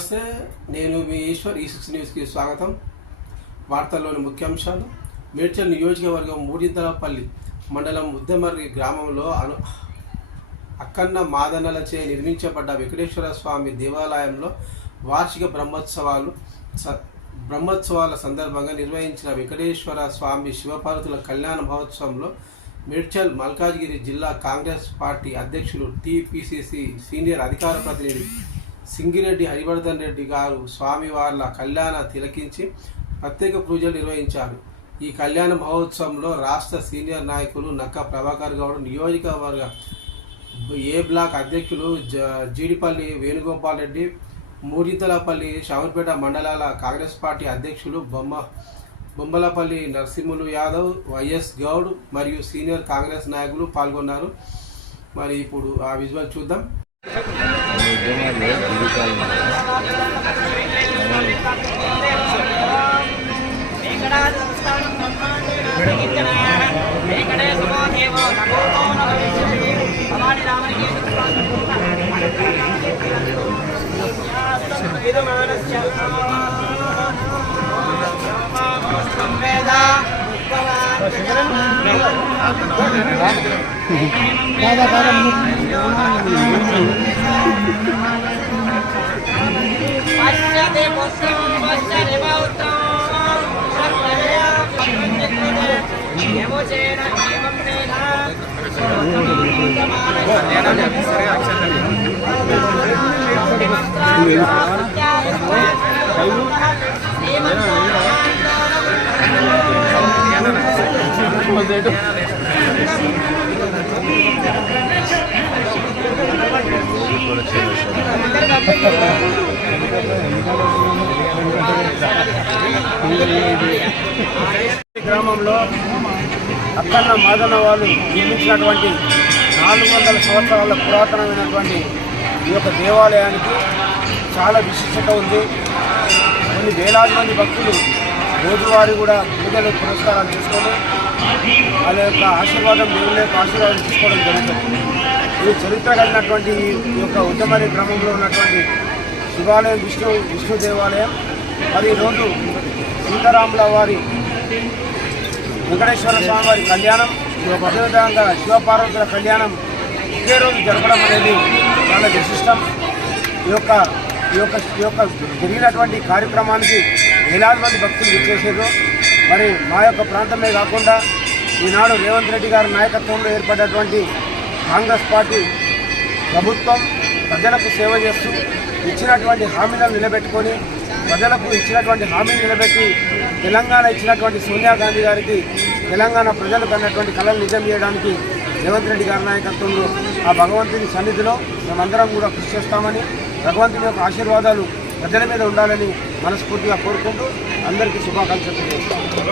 నమస్తే, నేను మీ ఈశ్వర్. E6 న్యూస్కి స్వాగతం. వార్తల్లోని ముఖ్యాంశాలు. మేడ్చల్ నియోజకవర్గం మూడింతలపల్లి మండలం ఉద్దమర్రి గ్రామంలో అక్కన్న మాదన్నలచే నిర్మించబడ్డ వెంకటేశ్వర స్వామి దేవాలయంలో వార్షిక బ్రహ్మోత్సవాల సందర్భంగా నిర్వహించిన వెంకటేశ్వర స్వామి శివపార్వతుల కళ్యాణ మహోత్సవంలో మేడ్చల్ మల్కాజ్గిరి జిల్లా కాంగ్రెస్ పార్టీ అధ్యక్షులు టీపీసీసీ సీనియర్ అధికార ప్రతినిధి సింగిరెడ్డి హరివర్ధన్ రెడ్డి గారు స్వామివార్ల కళ్యాణ తిలకించి ప్రత్యేక పూజలు నిర్వహించారు. ఈ కళ్యాణ మహోత్సవంలో రాష్ట్ర సీనియర్ నాయకులు నక్క ప్రభాకర్ గౌడ్, నియోజకవర్గ ఏ బ్లాక్ అధ్యక్షులు జీడిపల్లి వేణుగోపాల్ రెడ్డి, మూడింతలపల్లి షామర్పేట మండలాల కాంగ్రెస్ పార్టీ అధ్యక్షులు బొమ్మలపల్లి నరసింహులు యాదవ్, వైఎస్ గౌడ్ మరియు సీనియర్ కాంగ్రెస్ నాయకులు పాల్గొన్నారు. మరి ఇప్పుడు ఆ విజువల్ చూద్దాం. గ్రామంలో అక్కన్న మాదన్న వాళ్ళు నిర్మించినటువంటి 400 సంవత్సరాల పురాతనమైనటువంటి ఈ యొక్క దేవాలయానికి చాలా విశిష్టత ఉంది. కొన్ని వేలాది మంది భక్తులు రోజువారీ కూడా పూజలు పురస్కారాలు తీసుకొని వాళ్ళ యొక్క ఆశీర్వాదం, దేవుళ్ళ యొక్క ఆశీర్వాదం తీసుకోవడం జరుగుతుంది. ఇది చరిత్ర కలిగినటువంటి ఈ యొక్క ఉద్దమర్రి గ్రామంలో ఉన్నటువంటి శివాలయం విష్ణు దేవాలయం. మరి ఈరోజు సీతారాముల వారి వెంకటేశ్వర స్వామి వారి కళ్యాణం, అదేవిధంగా శివపార్వతుల కళ్యాణం ఒకే రోజు జరపడం అనేది చాలా విశిష్టం. ఈ యొక్క జరిగినటువంటి కార్యక్రమానికి వేలాది మంది భక్తులు విచ్చేసారు. మరి మా యొక్క ప్రాంతమే కాకుండా ఈనాడు రేవంత్ రెడ్డి గారి నాయకత్వంలో ఏర్పడినటువంటి కాంగ్రెస్ పార్టీ ప్రభుత్వం ప్రజలకు సేవ చేస్తూ ఇచ్చినటువంటి హామీలను నిలబెట్టుకొని, ప్రజలకు ఇచ్చినటువంటి హామీని నిలబెట్టి తెలంగాణ ఇచ్చినటువంటి సోనియా గాంధీ గారికి తెలంగాణ ప్రజలకు అన్నటువంటి కళలు నిజం చేయడానికి రేవంత్ రెడ్డి గారి నాయకత్వంలో ఆ భగవంతుని సన్నిధిలో మేమందరం కూడా కృషి చేస్తామని, భగవంతుని యొక్క ఆశీర్వాదాలు ప్రజల మీద ఉండాలని మనస్ఫూర్తిగా కోరుకుంటూ అందరికీ శుభాకాంక్షలు తెలియజేస్తాం.